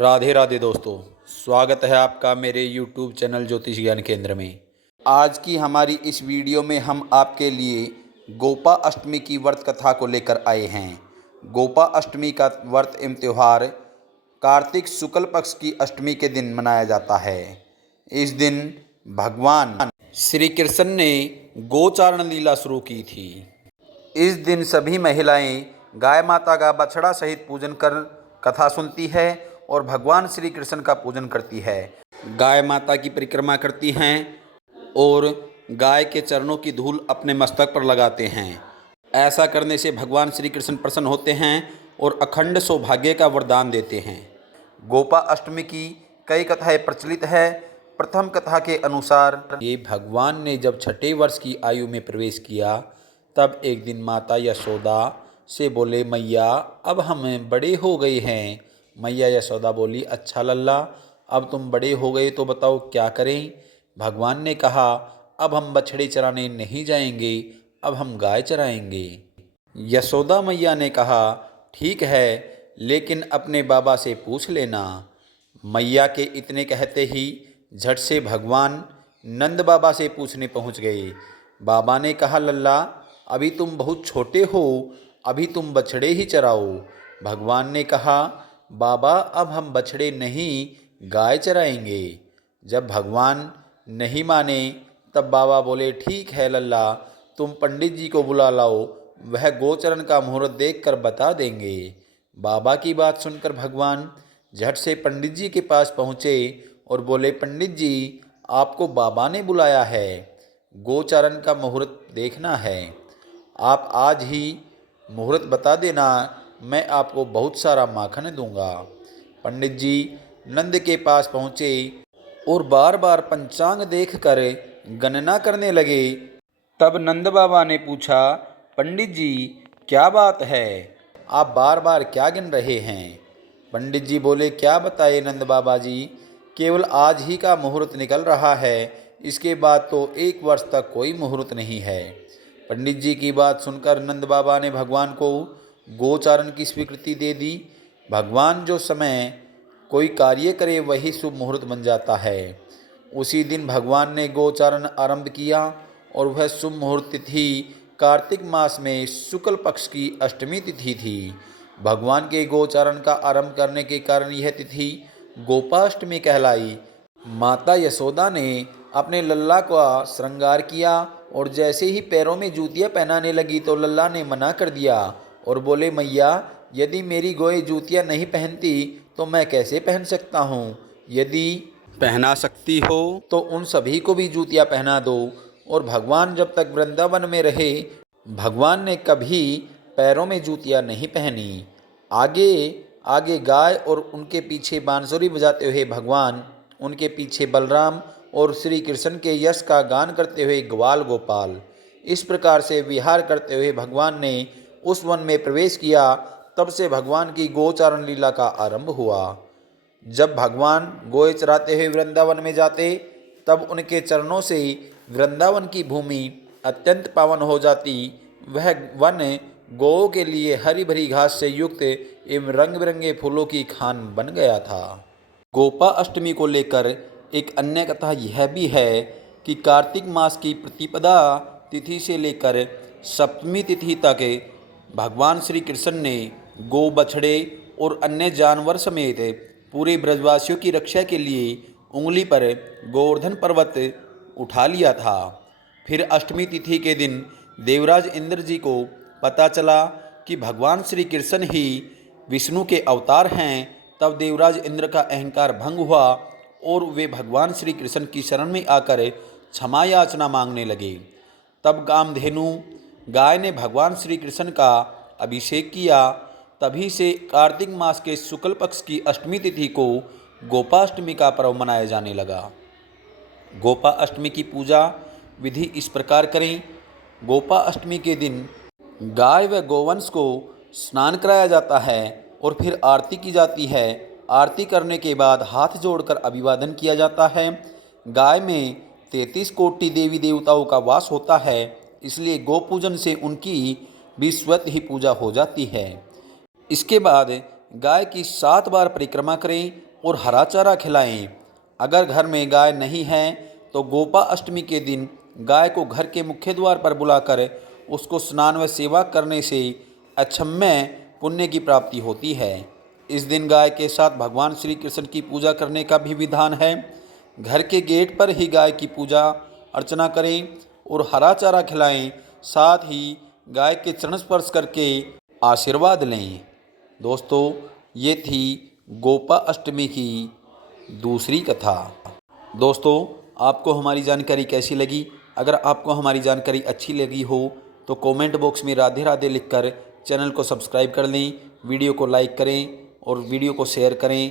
राधे राधे दोस्तों, स्वागत है आपका मेरे YouTube चैनल ज्योतिष ज्ञान केंद्र में। आज की हमारी इस वीडियो में हम आपके लिए गोपा अष्टमी की व्रत कथा को लेकर आए हैं। गोपा अष्टमी का व्रत एवं त्यौहार कार्तिक शुक्ल पक्ष की अष्टमी के दिन मनाया जाता है। इस दिन भगवान श्री कृष्ण ने गोचारण लीला शुरू की थी। इस दिन सभी महिलाएं गाय माता का बछड़ा सहित पूजन कर कथा सुनती है और भगवान श्री कृष्ण का पूजन करती है। गाय माता की परिक्रमा करती हैं और गाय के चरणों की धूल अपने मस्तक पर लगाते हैं। ऐसा करने से भगवान श्री कृष्ण प्रसन्न होते हैं और अखंड सौभाग्य का वरदान देते हैं। गोपा अष्टमी की कई कथाएं प्रचलित है। प्रथम कथा के अनुसार ये भगवान ने जब छठे वर्ष की आयु में प्रवेश किया तब एक दिन माता यशोदा से बोले, मैया अब हम बड़े हो गए हैं। मैया यशोदा बोली, अच्छा लल्ला, अब तुम बड़े हो गए तो बताओ क्या करें। भगवान ने कहा, अब हम बछड़े चराने नहीं जाएंगे, अब हम गाय चराएंगे। यशोदा मैया ने कहा, ठीक है, लेकिन अपने बाबा से पूछ लेना। मैया के इतने कहते ही झट से भगवान नंद बाबा से पूछने पहुंच गए। बाबा ने कहा, लल्ला अभी तुम बहुत छोटे हो, अभी तुम बछड़े ही चराओ। भगवान ने कहा, बाबा अब हम बछड़े नहीं गाय चराएंगे। जब भगवान नहीं माने तब बाबा बोले, ठीक है लल्ला, तुम पंडित जी को बुला लाओ, वह गोचरण का मुहूर्त देखकर बता देंगे। बाबा की बात सुनकर भगवान झट से पंडित जी के पास पहुँचे और बोले, पंडित जी आपको बाबा ने बुलाया है, गोचारण का मुहूर्त देखना है। आप आज ही मुहूर्त बता देना, मैं आपको बहुत सारा माखन दूंगा। पंडित जी नंद के पास पहुँचे और बार बार पंचांग देखकर गणना करने लगे। तब नंद बाबा ने पूछा, पंडित जी क्या बात है, आप बार बार क्या गिन रहे हैं। पंडित जी बोले, क्या बताए नंद बाबा जी, केवल आज ही का मुहूर्त निकल रहा है, इसके बाद तो 1 वर्ष तक कोई मुहूर्त नहीं है। पंडित जी की बात सुनकर नंद बाबा ने भगवान को गोचारण की स्वीकृति दे दी। भगवान जो समय कोई कार्य करे वही शुभ मुहूर्त बन जाता है। उसी दिन भगवान ने गोचारण आरंभ किया और वह शुभ मुहूर्त तिथि कार्तिक मास में शुक्ल पक्ष की अष्टमी तिथि थी। भगवान के गोचारण का आरंभ करने के कारण यह तिथि गोपाष्टमी कहलाई। माता यशोदा ने अपने लल्ला का श्रृंगार किया और जैसे ही पैरों में जूतियां पहनाने लगी तो लल्ला ने मना कर दिया और बोले, मैया यदि मेरी गोए जूतियां नहीं पहनती तो मैं कैसे पहन सकता हूँ। यदि पहना सकती हो तो उन सभी को भी जूतियां पहना दो। और भगवान जब तक वृंदावन में रहे भगवान ने कभी पैरों में जूतियां नहीं पहनी। आगे आगे गाय और उनके पीछे बांसुरी बजाते हुए भगवान, उनके पीछे बलराम और श्री कृष्ण के यश का गान करते हुए ग्वाल गोपाल। इस प्रकार से विहार करते हुए भगवान ने उस वन में प्रवेश किया। तब से भगवान की गोचारण लीला का आरंभ हुआ। जब भगवान गोए चराते हुए वृंदावन में जाते तब उनके चरणों से वृंदावन की भूमि अत्यंत पावन हो जाती। वह वन गौओं के लिए हरी भरी घास से युक्त एवं रंग बिरंगे फूलों की खान बन गया था। गोपा अष्टमी को लेकर एक अन्य कथा यह भी है कि कार्तिक मास की प्रतिपदा तिथि से लेकर सप्तमी तिथि तक भगवान श्री कृष्ण ने गौ, बछड़े और अन्य जानवर समेत पूरे ब्रजवासियों की रक्षा के लिए उंगली पर गोवर्धन पर्वत उठा लिया था। फिर अष्टमी तिथि के दिन देवराज इंद्र जी को पता चला कि भगवान श्री कृष्ण ही विष्णु के अवतार हैं। तब देवराज इंद्र का अहंकार भंग हुआ और वे भगवान श्री कृष्ण की शरण में आकर क्षमा याचना मांगने लगे। तब कामधेनु गाय ने भगवान श्री कृष्ण का अभिषेक किया। तभी से कार्तिक मास के शुक्ल पक्ष की अष्टमी तिथि को गोपाष्टमी का पर्व मनाया जाने लगा। गोपा अष्टमी की पूजा विधि इस प्रकार करें। गोपा अष्टमी के दिन गाय व गोवंश को स्नान कराया जाता है और फिर आरती की जाती है। आरती करने के बाद हाथ जोड़कर अभिवादन किया जाता है। गाय में 33 कोटि देवी देवताओं का वास होता है, इसलिए गोपूजन से उनकी भी स्वतः ही पूजा हो जाती है। इसके बाद गाय की 7 बार परिक्रमा करें और हरा चारा खिलाएं। अगर घर में गाय नहीं है तो गोपा अष्टमी के दिन गाय को घर के मुख्य द्वार पर बुलाकर उसको स्नान व सेवा करने से अक्षम्य पुण्य की प्राप्ति होती है। इस दिन गाय के साथ भगवान श्री कृष्ण की पूजा करने का भी विधान है। घर के गेट पर ही गाय की पूजा अर्चना करें और हरा चारा खिलाएं। साथ ही गाय के चरण स्पर्श करके आशीर्वाद लें। दोस्तों, ये थी गोपा अष्टमी की दूसरी कथा। दोस्तों, आपको हमारी जानकारी कैसी लगी? अगर आपको हमारी जानकारी अच्छी लगी हो तो कमेंट बॉक्स में राधे राधे लिखकर चैनल को सब्सक्राइब कर लें, वीडियो को लाइक करें और वीडियो को शेयर करें।